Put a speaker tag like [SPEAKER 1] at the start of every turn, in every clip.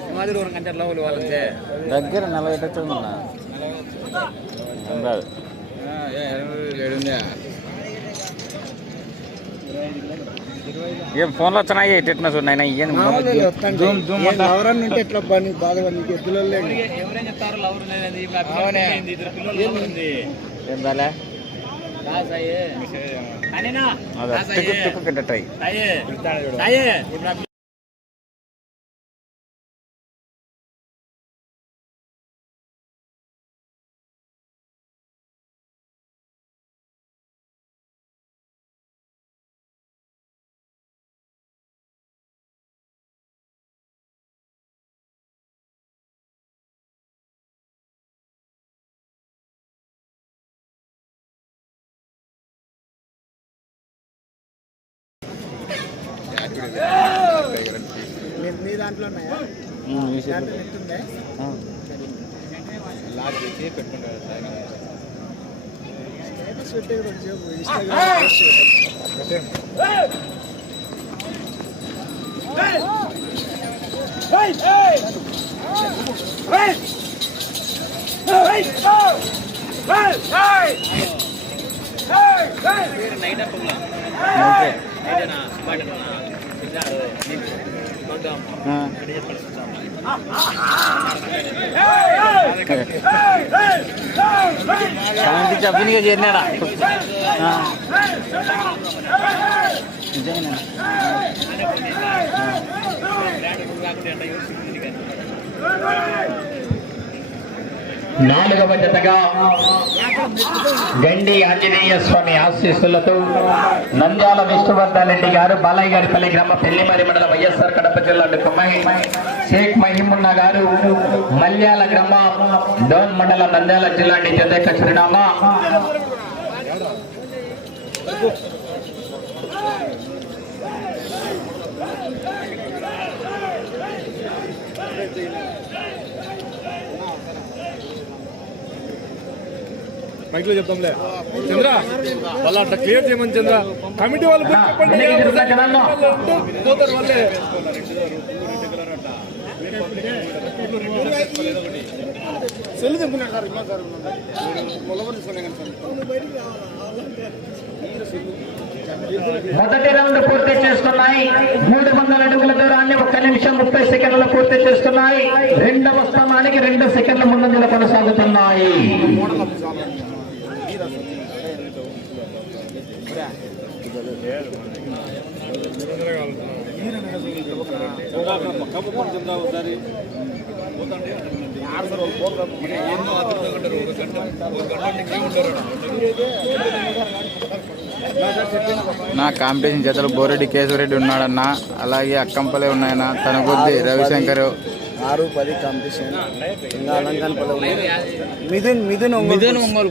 [SPEAKER 1] సింహాద్రి కంటే లోపలి వాళ్ళంతే
[SPEAKER 2] దగ్గర నలభై రాదు
[SPEAKER 1] ఏడుందా
[SPEAKER 2] ఏం ఫోన్లో వచ్చినాయి ఎట్టిన చూడండి ఏం జూమ్ జూమ్ అంతా
[SPEAKER 3] ఎవరన్నా ఉంటే ఎట్లా పని నీకు?
[SPEAKER 2] ఏం రాలే అది
[SPEAKER 1] రా సాయి.
[SPEAKER 2] టిక్కు టిక్కు కిట్టటాయి
[SPEAKER 1] సాయి
[SPEAKER 3] మీ- మీ దాంట్లో ఉన్నాయా స్టేటస్ కొంచెం ఇన్స్టాగ్రామ్
[SPEAKER 1] నైట్
[SPEAKER 2] శాంతి చెప్పినగా చేరినాడా నిజంగా
[SPEAKER 4] నాలుగవ జతగా గండి ఆంజనేయ స్వామి ఆశీస్సులతో నంద్యాల విష్ణువర్ధన్ రెడ్డి గారు బాలయ్య గారి పల్లి గ్రామ పెళ్ళిమరి మండల వైఎస్ఆర్ కడప జిల్లా కుమ్మై షేక్ మహిమున్నా గారు మల్యాల గ్రామ డోన్ మండల నంద్యాల జిల్లా జత యొక్క చిరునామా.
[SPEAKER 5] మైక్లో చెప్తాంలే చంద్ర వాళ్ళ అట్లా క్లియర్ చేయమని చంద్ర. కమిటీ వాళ్ళు చెప్పండి. పోతారు వాళ్ళే.
[SPEAKER 3] Cell sir? ఇమ్మా సార్ మొలబడి
[SPEAKER 4] మొదటి రౌండ్ పూర్తి చేస్తున్నాయి. మూడు వందల అడుగుల దూరాన్ని ఒక్క నిమిషం ముప్పై సెకండ్లు పూర్తి చేస్తున్నాయి. రెండవ స్థానానికి రెండు సెకండ్ల ముందంజలు కొనసాగుతున్నాయి.
[SPEAKER 1] ఉంటారు
[SPEAKER 2] నా కాంపిటీషన్ జతలు బోరెడ్డి కేశవరెడ్డి ఉన్నాడన్న అలాగే అక్కంపలే ఉన్నాయన్న తన కొద్ది రవిశంకర్.
[SPEAKER 3] ఆరు పది కాంపిటీషన్. ఇంకా అలంకాన్ పొలం మిథున్ మిథున్ ఒంగోలు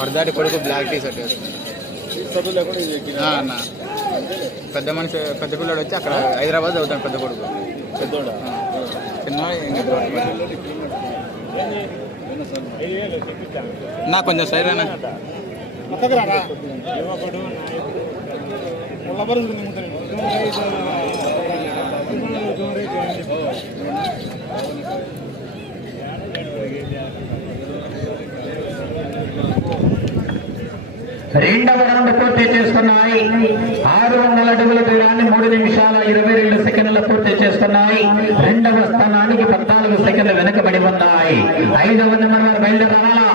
[SPEAKER 2] వరదాటి కొడుకు బ్లాక్ టీ షర్ట్
[SPEAKER 3] చదువు లేకుండా ఇది ఎక్కిన.
[SPEAKER 2] అన్న పెద్ద మనిషి పెద్ద పిల్లడు వచ్చి అక్కడ హైదరాబాద్ చదువుతాడు పెద్ద కొడుకు
[SPEAKER 3] పెద్దోడా
[SPEAKER 2] చిన్న నా కొంచెం సైడ్ అయినా
[SPEAKER 4] రెండవ రౌండ్ పూర్తి చేస్తున్నాయి. ఆరు వందల అడుగుల దూరాన్ని మూడు నిమిషాల ఇరవై రెండు సెకండ్ల పూర్తి చేస్తున్నాయి. రెండవ స్థానానికి పద్నాలుగు సెకండ్లు వెనుకబడి ఉన్నాయి. ఐదవ నెంబర్ బయలుదేరాలా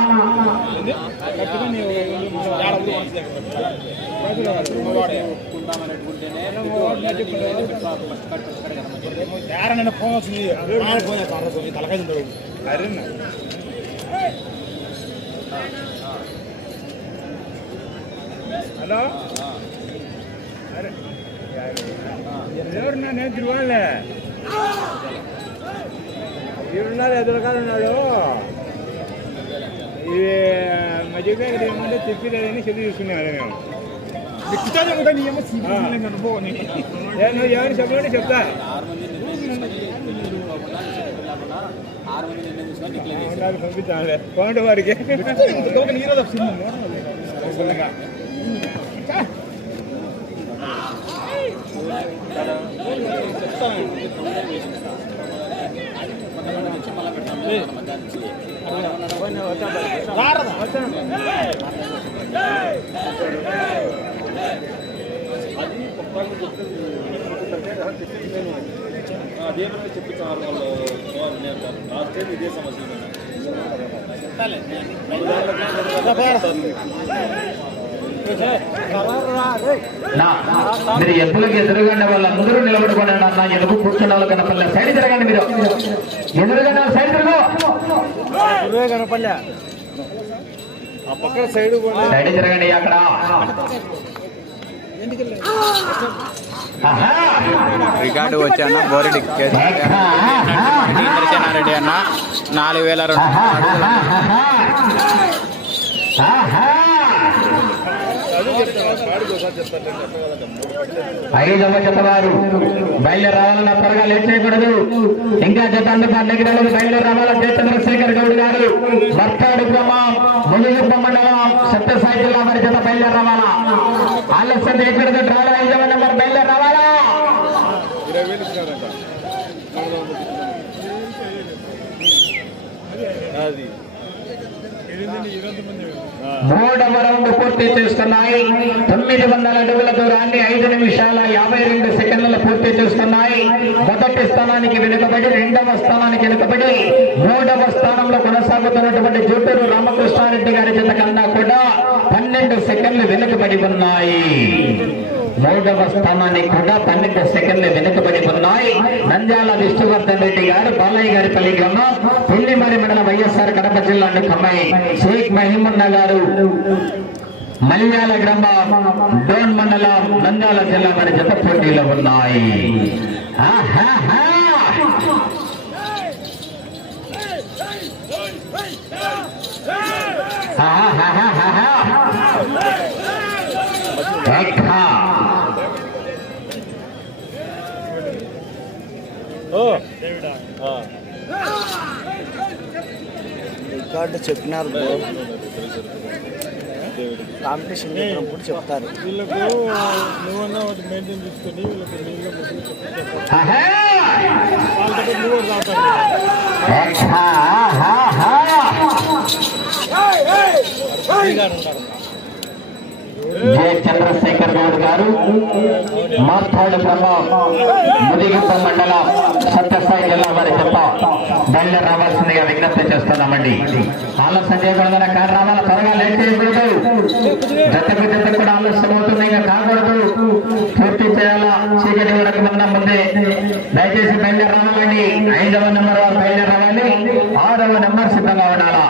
[SPEAKER 3] తలకాయ తింటాడు
[SPEAKER 5] హలో అరే ఎవరు నేను తిరువాళ్ళే ఈడున్నారు ఎదురుగానే ఉన్నాడు ఇది మధ్య ఏమంటే చెప్పలేదని చదివి చూసుకున్నాను మేము
[SPEAKER 3] కిటాబ్ నీ ఏమో సీరియస్ అనుభవం నీకు
[SPEAKER 5] నేను ఎవరు చెప్పమంటే చెప్తా నాకు పంపించాలి పోండి వారికి
[SPEAKER 1] అదేమన్నా చెప్తున్నారు వాళ్ళు లాస్ట్ టైం ఇదే సమస్య.
[SPEAKER 4] మీరు ఎద్దులకు ఎదురుగండి వాళ్ళందరూ నిలబడుకోండి అన్న ఎదుగు కూర్చున్న వాళ్ళు కనపడలే. సైడ్ తిరగండి మీరు. ఎదురుగండి సైడ్ తిరుగు.
[SPEAKER 5] పక్కన సైడ్
[SPEAKER 4] సైడ్ తిరగండి అక్కడ.
[SPEAKER 2] రికార్డు వచ్చాను? బోరెడ్డి ఇంద్రసేనారెడ్డి అన్న నాలుగు వేల రెండు
[SPEAKER 4] ఆహా,
[SPEAKER 2] అడుగుల
[SPEAKER 4] ఆహా, ఆహా. ఆహా. ఐదవ జత వారు బయలుదేరాలన్న త్వరగా లేట్ చేయకూడదు ఇంకా జత అందుబాటు దగ్గర బయలుదేరాల చంద్రశేఖర్ గౌడ్ గారు. భర్తాడు గ్రామం ములుగుప్ప మండలం సత్యసాయి జిల్లా వారి జత బయలుదేరి ఆలస్యం ఎక్కడ డ్రాలో ఐదవ నెంబర్ బయలుదేరి
[SPEAKER 5] అది.
[SPEAKER 4] మూడవ రౌండ్ పూర్తి చేస్తున్నాయి. తొమ్మిది వందల అడుగుల దూరాన్ని ఐదు నిమిషాల యాభై రెండు సెకండ్లలో పూర్తి చేస్తున్నాయి. మొదటి స్థానానికి వెనుకబడి రెండవ స్థానానికి వెనుకబడి మూడవ స్థానంలో కొనసాగుతున్నటువంటి జూటూరు రామకృష్ణారెడ్డి గారి జత కన్నా కూడా పన్నెండు సెకండ్లు వెనుకబడి ఉన్నాయి. మూడవ స్థానానికి కూడా పన్నెండు సెకండ్లు వెనుకబడి ఉన్నాయి. నంద్యాల విష్ణువర్ధన్ రెడ్డి గారు బాలయ్య గారి పల్లి గ్రామం పుల్లిమరి మండలం వైఎస్ఆర్ కడప జిల్లా కమ్మాయి షేక్ మహిమున్న గారు మల్యాల గ్రామం డోన్ మండలం నంద్యాల జిల్లా వారి జత పోటీలో ఉన్నాయి. ఆహాహా.
[SPEAKER 6] రికార్డు చెప్పినారు కాంపిటీషన్ చెప్తారు.
[SPEAKER 5] వీళ్ళకు నువ్వన్నా ఒకటి మెయింటైన్ చేసుకొని వీళ్ళకి నీళ్ళు. వాళ్ళతో నువ్వు.
[SPEAKER 4] జె చంద్రశేఖర్ గౌడ్ గారు మార్తాడు గ్రామం ముదిగుప్ప మండలం సత్యసాయి జిల్లా వారి చెప్ప బయలు రావాల్సిందిగా విజ్ఞప్తి చేస్తున్నామండి. ఆలస్యం చేయకూడదన్న కారు త్వరగా లేట్ చేయకూడదు. జతకు జతకు కూడా ఆలస్యం అవుతుంది ఇంకా కాకూడదు. పూర్తి చేయాలా? చీకటి వరకు మన ముందే. దయచేసి బయలు రావాలండి. ఐదవ నెంబర్ బయలు రావాలి. ఆరవ నెంబర్ సిద్ధంగా ఉండాలా?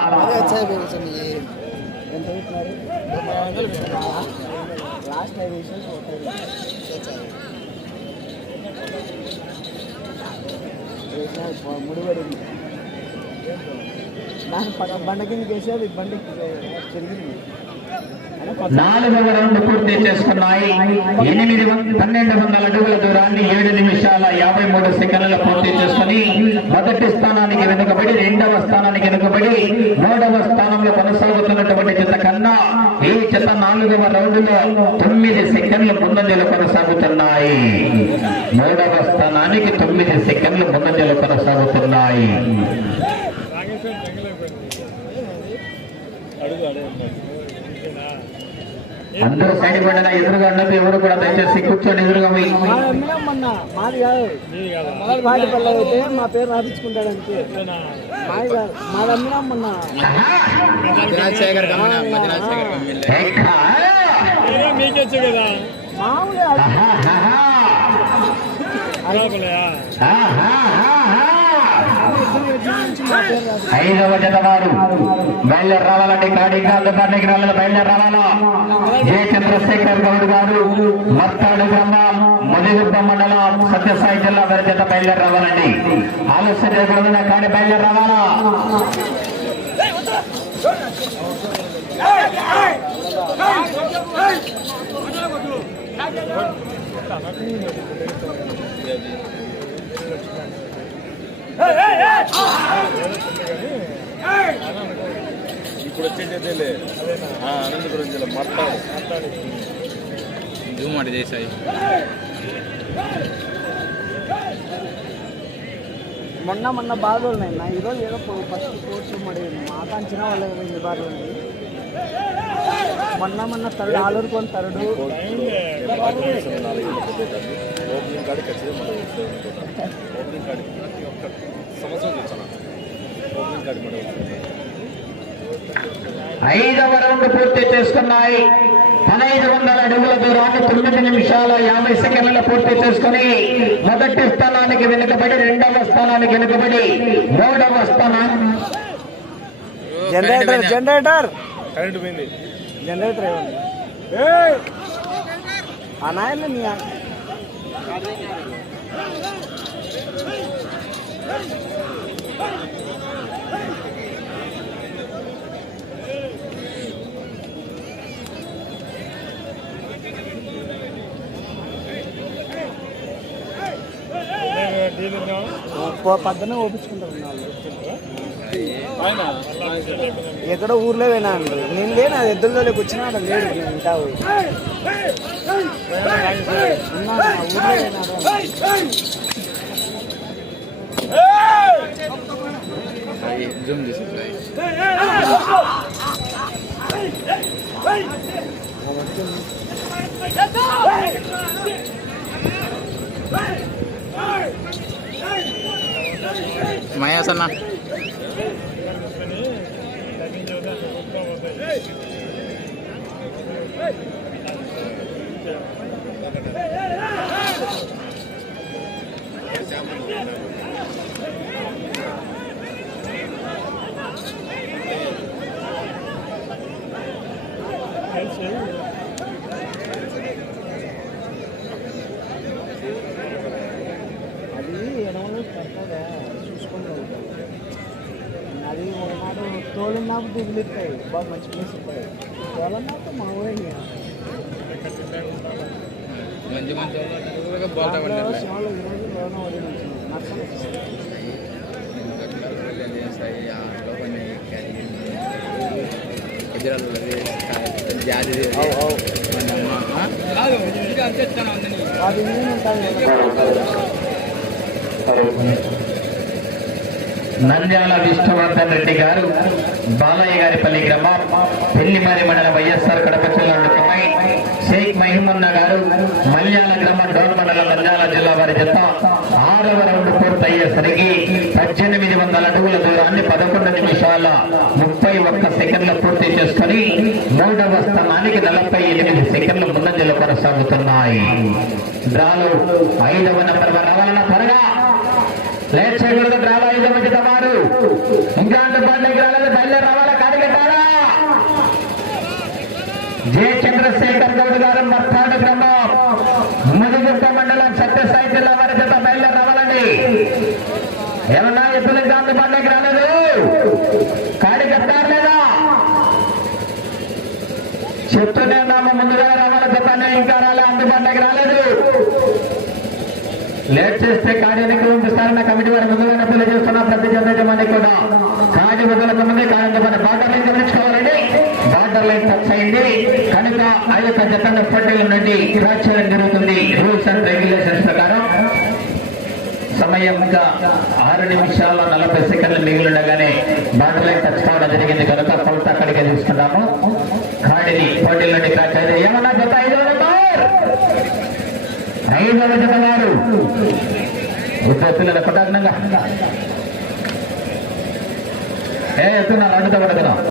[SPEAKER 6] ఎంత పెట్టినారు లాస్ట్ ఐదు విషయాలు ముడిపడింది దాని బండ కిందకి వేసి బండి తిరిగింది.
[SPEAKER 4] నాలుగవ రౌండ్ పూర్తి చేసుకున్నాయి. ఎనిమిది పన్నెండు వందల అడుగుల దూరాన్ని ఏడు నిమిషాల యాభై మూడు సెకండ్లు పూర్తి చేసుకుని మొదటి స్థానానికి వెనుకబడి రెండవ స్థానానికి వెనుకబడి మూడవ స్థానంలో కొనసాగుతున్నటువంటి జత కన్నా ఈ జత నాలుగవ రౌండ్లో తొమ్మిది సెకండ్లు ముందంజలు కొనసాగుతున్నాయి. మూడవ స్థానానికి తొమ్మిది సెకండ్లు ముందంజలు కొనసాగుతున్నాయి. అందరూ సైడ్ పడిన ఎదురుగా ఉన్నది ఎవరు కూడా దయచేసి కూర్చొని ఎదురుగా పోయి
[SPEAKER 6] మాది కాదు. పల్లె అయితే మా పేరు రాపించుకుంటాడు అంతే మాది కాదు. మాది అమ్మినాం మొన్న.
[SPEAKER 5] కదా.
[SPEAKER 4] ఐదవ జత వారు బయలుదేరి రావాలండి కాడిగా అందుబాటులోకి రావాలి బయలుదేరి రావాలా జే చంద్రశేఖర్ గౌడ్ గారు? మత్తాడు గ్రామం ముదిగుప్ప మండలం సత్యసాయి జిల్లా వారి జత బయలుదేరి రావాలండి ఆలస్యం చేయకుండా కాడి బయలుదేరి రావాలా
[SPEAKER 1] ఇప్పుడు వచ్చేసేదేలే అనంతపురం జిల్లా మట్టాడు
[SPEAKER 2] జూమ్ అటు చేసాయి
[SPEAKER 6] మొన్న మొన్న బాధలు ఉన్నాయి నా ఈరోజు ఏదో ఫస్ట్ కోర్సు మరి మాకు అంచనా వాళ్ళకి రెండు బాధలు ఉన్నాయి మొన్న మొన్న తరుడు ఆలూరుకొని తరుడు
[SPEAKER 1] ఓపెనింగ్ కార్డు ఖచ్చితంగా మనం. ఓపెనింగ్ కార్డు ప్రతి ఒక్క సంవత్సరం తెచ్చాను ఓపెనింగ్ కార్డు మనం.
[SPEAKER 4] ఐదవ రౌండ్ పూర్తి చేసుకున్నాయి. పదహైదు వందల అడుగుల దూరాన్ని తొమ్మిది నిమిషాల యాభై సెకండ్ల పూర్తి చేసుకుని మొదటి స్థానానికి వెనుకబడి రెండవ స్థానానికి వెనుకబడి మూడవ స్థానం.
[SPEAKER 6] Generator generator!
[SPEAKER 5] కరెంట్ పోయింది.
[SPEAKER 6] జనరేటర్ ఇవ్వండి ఆ నాయన నీ పద్దనే ఓపించుకుంటారు నాలుగు
[SPEAKER 1] ఆయన
[SPEAKER 6] ఎక్కడో ఊర్లో పోయినా అండి. నేను లేను అది ఎద్దుల్లోకి వచ్చినా అక్కడ లేడు. నేను ఉంటా పోయి. ఉన్నాడు, ఆ ఊర్లో
[SPEAKER 2] Hey, hey, hey! పడ్డారు
[SPEAKER 6] శివాలు ఈరోజు లోన వదిలి ఉంచినాం నర్సలు
[SPEAKER 2] జాతి
[SPEAKER 6] అది నేను ఉంటాను
[SPEAKER 4] నంద్యాల విష్ణువర్ధన్ రెడ్డి గారు బాలయ్య గారిపల్లి గ్రామం పెళ్ళిమారి మండలం వైఎస్ఆర్ కడప జిల్లా షేక్ మహిమన్న గారు మల్యాల గ్రామం డోన్ మండలం నంద్యాల జిల్లా వారి జత ఆరవ రౌండ్ పూర్తయ్యేసరికి పద్దెనిమిది వందల అడుగుల దూరాన్ని పదకొండు నిమిషాల ముప్పై ఒక్క సెకండ్లు పూర్తి చేసుకుని మూడవ స్థానానికి నలభై ఎనిమిది సెకండ్లు ముందంజలు కొనసాగుతున్నాయి. డ్రాలో ఐదవ నెంబర్ రావాలన్న త్వరగా లేట్ చేయకూడదు డ్రామా ఐదు మంది తమారు ఇంకా అందుబాటులోకి రాలేదు బయలుదేరి రావాలా కాడిగట్టాలా జే. చంద్రశేఖర్ గౌడ్ గారు మర్తాడు గ్రామం ముదిగుట్ట మండలం సత్యసాయి జిల్లా వారి చేత బయలుదేరి రావాలండి ఏమన్నా ఎప్పుడు ఇంకా అందుబాటులోకి రాలేదు కాడికెట్టారు లేదా? చెప్తూనే ఉన్నాము ముందుగా రావాలి చెప్పండి ఇంకా రాలే అందుబాటులోకి రాలేదు లేట్ చేస్తే కార్యానికి పంపిస్తారన్న కమిటీ వారి పిల్లలు తెలియజేస్తున్న ప్రతి జనజమాని కూడా. కార్య వదలకు ముందే కార్యక్రమాన్ని బార్డర్ లైన్ గమనించుకోవాలండి. బార్డర్ లైన్ టచ్ అయింది కనుక ఆ యొక్క జతన పట్టెల నుండి క్రాచ్ చేయడం జరుగుతుంది. రూల్స్ అండ్ రెగ్యులేషన్స్ ప్రకారం. సమయం ఇంకా ఆరు నిమిషాల నలభై సెకండ్లు మిగిలిండగానే బార్డర్ లైన్ టచ్ కావడం జరిగింది. కనుక కొలత అక్కడికి తీసుకున్నాము కాడిని పోటీల నుండి క్రాచ్ అయితే ఏమన్నా జత ఐదు ఐదవ జత ఉద్యోగుల కొట్టాగ్నంగా ఏ ఎత్తున్నా అడ్డుతో పడుతున్నాం